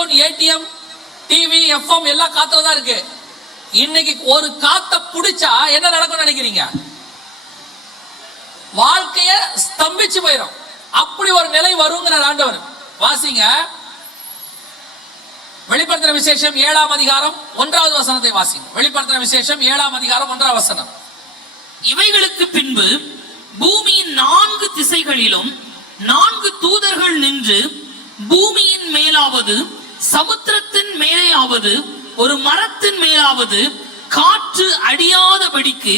Cellphone, ATM, TV, FM எல்லாம் காத்துல தான் இருக்கு. இன்னைக்கு ஒரு காத்த புடிச்சா என்ன நடக்கும் நினைக்கிறீங்க? வாழ்க்கைய ஸ்தம்பிச்சு போயிடும். அப்படி ஒரு நிலை வருங்கிற ஆண்டவர். வாசிங்க வெளிப்படுத்தின விசேஷம் 7ஆம் அதிகாரம் 1வது வசனத்தை வாசிங்க. வெளிப்படுத்தின விசேஷம் 7ஆம் அதிகாரம் 1வது வசனம். இவைகளுக்கு பின்பு பூமியின் 4 திசைகளிலும் 4 தூதர்கள் நின்று பூமியின் மேலாவது, சமுத்திரத்தின் மேலாவது, ஒரு மரத்தின் மேலாவது காற்று அடியாதபடிக்கு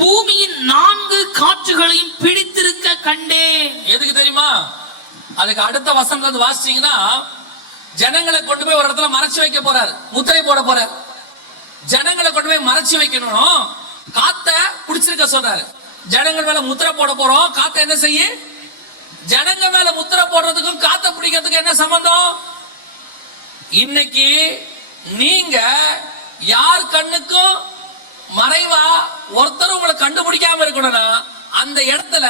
பூமியின் 4 காற்றுகளையும் பிடித்திருக்க கண்டேன். எதுக்கு தெரியுமா? அதுக்கு அடுத்த வசனம் வாசிச்சீங்கன்னா, ஜனங்களை கொண்டு போய் ஒரு இடத்துல மறைச்சு வைக்க போறாரு, முத்திரை போட போறாரு. ஜனங்களை கொண்டு போய் மறைச்சு வைக்கணும், காத்த பிடிச்சிருக்க சொல்றாரு. ஜனங்கள் மேல முத்திரை போட போறோம், காத்த என்ன செய்ய? ஜனங்க மேல முத்திரை போடுறதுக்கும் காத்த பிடிக்கிறதுக்கு என்ன சம்பந்தம்? இன்னைக்கு நீங்க யார் கண்ணுக்கும் மறைவா ஒருத்தர் உங்களை கண்டுபிடிக்காம இருக்கணும்னா அந்த இடத்துல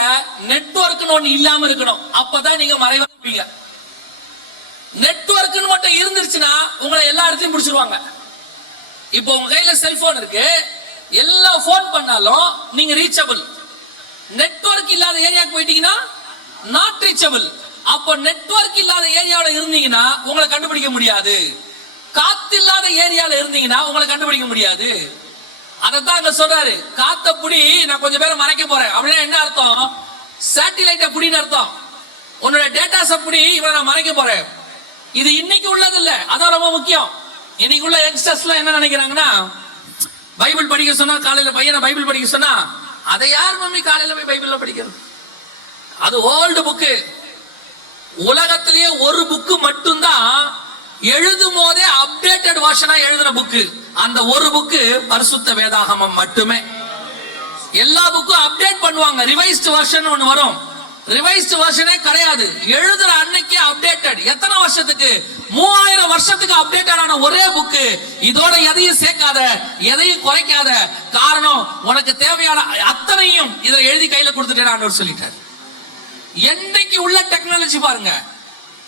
நெட்வொர்க்னு ஒண்ணு இல்லாம இருக்கணும். அப்பதான் நீங்க மறைவா இருப்பீங்க. நெட்வொர்க்னு மட்டும் இருந்துருச்சுன்னா உங்களை எல்லா இடத்தையும் பிடிச்சிருவாங்க. இப்போ உங்க கையில செல்போன் இருக்கு, எல்லா போன் பண்ணாலும் நீங்க ரீச்சபிள். நெட்வொர்க் இல்லாத ஏரியாவுக்கு போயிட்டீங்கன்னா நாட் ரீச்சபிள். அப்போ நெட்வொர்க் இல்லாத ஏரியாவில் இருந்தீங்கன்னா உங்களை கண்டுபிடிக்க முடியாது. காத்து இல்லாத ஏரியால இருந்தீங்கன்னா உங்களை கண்டுபிடிக்க முடியாது. அதைத்தான் அங்க சொல்றாரு, காத்த புடி, நான் கொஞ்சம் பேரை மறைக்க போறேன். அப்படின்னா என்ன அர்த்தம்? சேட்டிலைட்ட புடின்னு அர்த்தம். உன்னோட டேட்டாஸ் புடி, இவனை நான் மறைக்க போறேன். இது இன்னைக்கு உள்ளது இல்ல, அதான் ரொம்ப முக்கியம். இன்னைக்கு உள்ள யங்ஸ்டர்ஸ் எல்லாம் என்ன நினைக்கிறாங்கன்னா, பைபிள் படிக்க சொன்னா, காலையில பையனை பைபிள் படிக்க சொன்னா, அதை யார் மம்மி காலையில போய் பைபிள்ல படிக்கிறது? அது ஓல்டு புக்கு. உலகத்திலேயே ஒரு புக்கு மட்டும்தான் எழுதும் போதே அப்டேட்டட் வெர்ஷனா எழுதுன புக்கு. அந்த ஒரு புக்கு பரிசுத்த வேதாகமம் மட்டுமே. எல்லா புக்கும் அப்டேட் பண்ணுவாங்க, ரிவைஸ்டு வெர்ஷன் ஒன்னு வரும். ரிவைஸ்டு வெர்ஷனே கிடையாது, எழுதுற அன்னைக்கே அப்டேட்டட். எத்தனை வருஷத்துக்கு? 3000 வருஷத்துக்கு அப்டேட்டட் ஆன ஒரே புக்கு. இதோட எதையும் சேர்க்காத, எதையும் குறைக்காத. காரணம், உனக்கு தேவையான அத்தனையும் இதை எழுதி கையில கொடுத்துட்டேன் சொல்லிட்டாரு. என்னைக்கு உள்ள டெக்னாலஜி பாருங்க.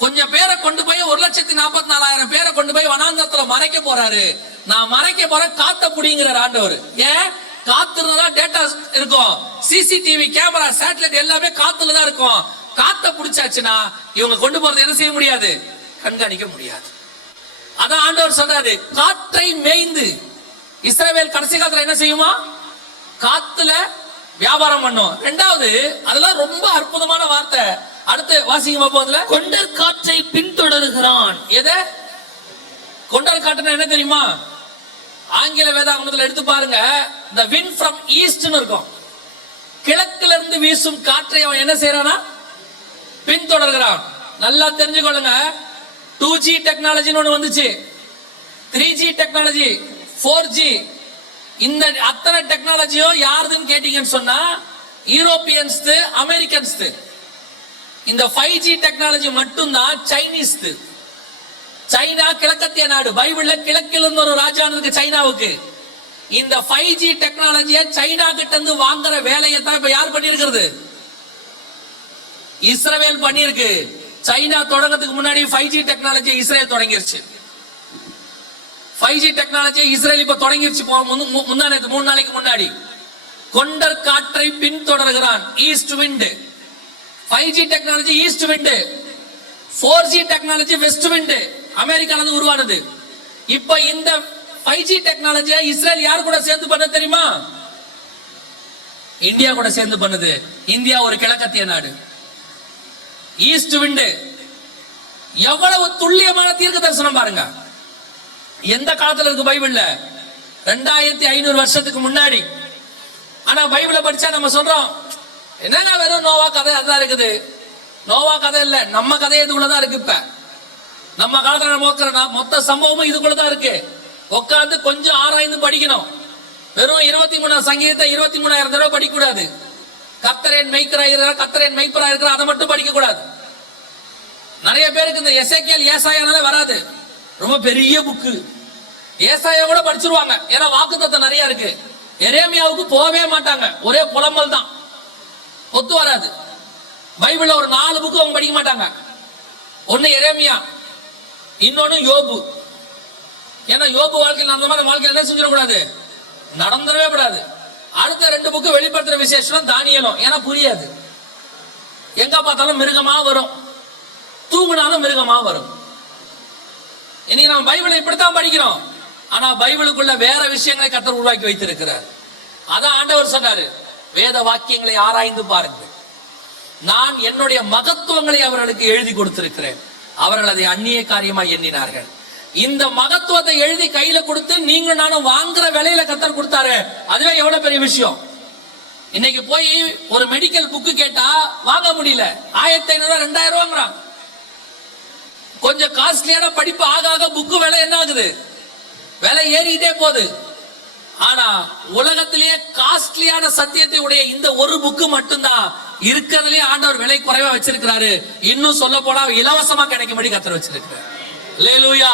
கொஞ்சம் பேரை கொண்டு போய் 1,44,000 பேரை கொண்டு போய் வனாந்தரத்துல மறைக்க போறாரு. நான் மறைக்க போறேன், காத்த புடிங்கிற ஆண்டவர். ஏன்? காத்துல டேட்டா இருக்கும், சிசிடிவி கேமரா, சேட்டலைட் எல்லாமே காத்துல தான் இருக்கும். காத்த புடிச்சாச்சுன்னா இவங்க கொண்டு போறது என்ன செய்ய முடியாது? கண்காணிக்க முடியாது. அதான் ஆண்டவர் சொல்றாரு, காற்றை மேய்ந்து. இஸ்ரவேல் கடைசி காலத்துல என்ன செய்யுமா? காத்துல வியாபாரம் பண்ணும். ரெண்டாவது, அதெல்லாம் ரொம்ப அற்புதமான வார்த்தை. அடுத்து வாசிங்க போதுல, கொண்டர் காற்றை பின்தொடர்கிறான். எதை? கொண்டர் காற்றுனா என்ன தெரியுமா? ஆங்கில வேதாகமத்துல எடுத்து பாருங்க, the wind from east னு இருக்கும். கிழக்குல இருந்து வீசும் காற்றை அவன் என்ன செய்யறானா? பின்தொடர்கிறான். நல்லா தெரிஞ்சுக்கொள்ளுங்க, 2G டெக்னாலஜின்னு ஒண்ணு வந்துச்சு, 3G டெக்னாலஜி, 4G. இந்த அத்தனை டெக்னாலஜியும் யாருதுன்னு கேட்டீங்கன்னு சொன்னா யூரோப்பியன்ஸ், அமெரிக்கன்ஸ். இந்த 5G டெக்னாலஜி மட்டும்தான் சைனீஸ். சைனா கிழக்கத்திய நாடு. பைபிள்ல கிழக்கில் இருந்து ஒரு ராஜா இருக்கு சைனாவுக்கு. இந்த 5G டெக்னாலஜியை சைனா கிட்ட இருந்து வாங்குற வேலையை தான் இப்ப யார் பண்ணிருக்கிறது? இஸ்ரவேல் பண்ணிருக்கு. சைனா தொடங்கிறதுக்கு முன்னாடி 5G டெக்னாலஜி இஸ்ரேல் தொடங்கிருச்சு. 5G டெக்னாலஜி இஸ்ரேல் இப்ப தொடங்கிருச்சு. முந்தானத்து 3 நாளைக்கு முன்னாடி. கொண்டர் காற்றை பின்தொடர்கிறான், east wind. 5G technology east wind, 4G technology west wind, அமெரிக்கால இருந்து உருவானது. இப்ப இந்த 5G டெக்னாலஜியை இஸ்ரேல் யார் கூட சேர்ந்து பண்ண தெரியுமா? இந்தியா கூட சேர்ந்து பண்ணுது. இந்தியா ஒரு கிழக்கத்திய நாடு. ஈஸ்ட் விண்ட் எவ்வளவு துல்லியமான தீர்க்க தரிசனம் பாருங்க. எந்த காலத்துல இருக்கு பைபிள்ல? 2500 வருஷத்துக்கு முன்னாடி. ஆனா பைபிளை படிச்சா நம்ம சொல்றோம், என்னங்க வெறும் நோவா கதை அதுதான் இருக்குது. நோவா கதை இல்ல, நம்ம கதை இதுக்குள்ளதான் இருக்கு. இப்ப நம்ம காலத்துல நம்ம மொத்த சம்பவமும் இதுக்குள்ளதான் இருக்கு. உட்காந்து கொஞ்சம் ஆராய்ந்து படிக்கணும். வெறும் 23 சங்கீதத்தை 23,000 தடவை படிக்க கூடாது. கர்த்தரேன் மெய்ப்பராயிருக்கிறார், கர்த்தரேன் மெய்ப்பராயிருக்கிறார், அதை மட்டும் படிக்க கூடாது. நிறைய பேருக்கு இந்த எசேக்கியேல், ஏசாயானாலே வராது. ரொம்ப பெரிய புக்கு. ஏசாயா கூட படிச்சிருவாங்க, ஏன்னா வாக்குத்தத்தம் நிறைய இருக்கு. எரேமியாவுக்கு போகவே மாட்டாங்க, ஒரே புலம்பல் தான், ஒத்து வராது. பைபிள்ல ஒரு 4 புக்கு அவங்க படிக்க மாட்டாங்க. ஒன்னு எரேமியா, இன்னொன்னு யோபு. ஏன்னா யோபு வாழ்க்கையில் நடந்த மாதிரி வாழ்க்கையில் என்ன செஞ்சிடக்கூடாது, நடந்துடவே கூடாது. அடுத்த 2 புக்கு வெளிப்படுத்துற விசேஷம் தானியலும். ஏன்னா புரியாது, எங்க பார்த்தாலும் மிருகமா வரும், தூங்குனாலும் மிருகமா வரும். இன்னைக்கு நம்ம பைபிளை இப்படித்தான் படிக்கிறோம். ஆனா பைபிளுக்குள்ள வேற விஷயங்களை கர்த்தர் உருவாக்கி வைத்திருக்கிறார். அதான் ஆண்டவர் சொன்னாரு, வேத வாக்கியங்களை ஆராய்ந்து பாருங்கள், நான் என்னுடைய மகத்துவங்களை அவர்களுக்கு எழுதி கொடுத்திருக்கிறேன், அவர்கள் அதை அந்நிய காரியமாய் எண்ணினார்கள். இந்த மகத்துவத்தை எழுதி கையில கொடுத்து நீங்க நானும் வாங்குற விலையில கர்த்தர் கொடுத்தாரு. அதுவே எவ்வளவு பெரிய விஷயம். இன்னைக்கு போய் ஒரு மெடிக்கல் புக்கு கேட்டா வாங்க முடியல, 1500 2000 ரூபாங்கிறாங்க. கொஞ்சம் காஸ்ட்லியான படிப்பு ஆக ஆக புக்கு விலை என்ன ஆகுது, விலை ஏறிக்கிட்டே போகுது. ஆனா உலகத்திலேயே காஸ்ட்லியான சத்தியத்தை உடைய இந்த ஒரு புக்கு மட்டும்தான் இருக்கிறதுலயே ஆண்டவர் விலை குறைவா வச்சிருக்கிறாரு. இன்னும் சொல்ல போனா இலவசமா கிடைக்கும்படி கர்த்தர் வச்சிருக்கிறார். அல்லேலூயா.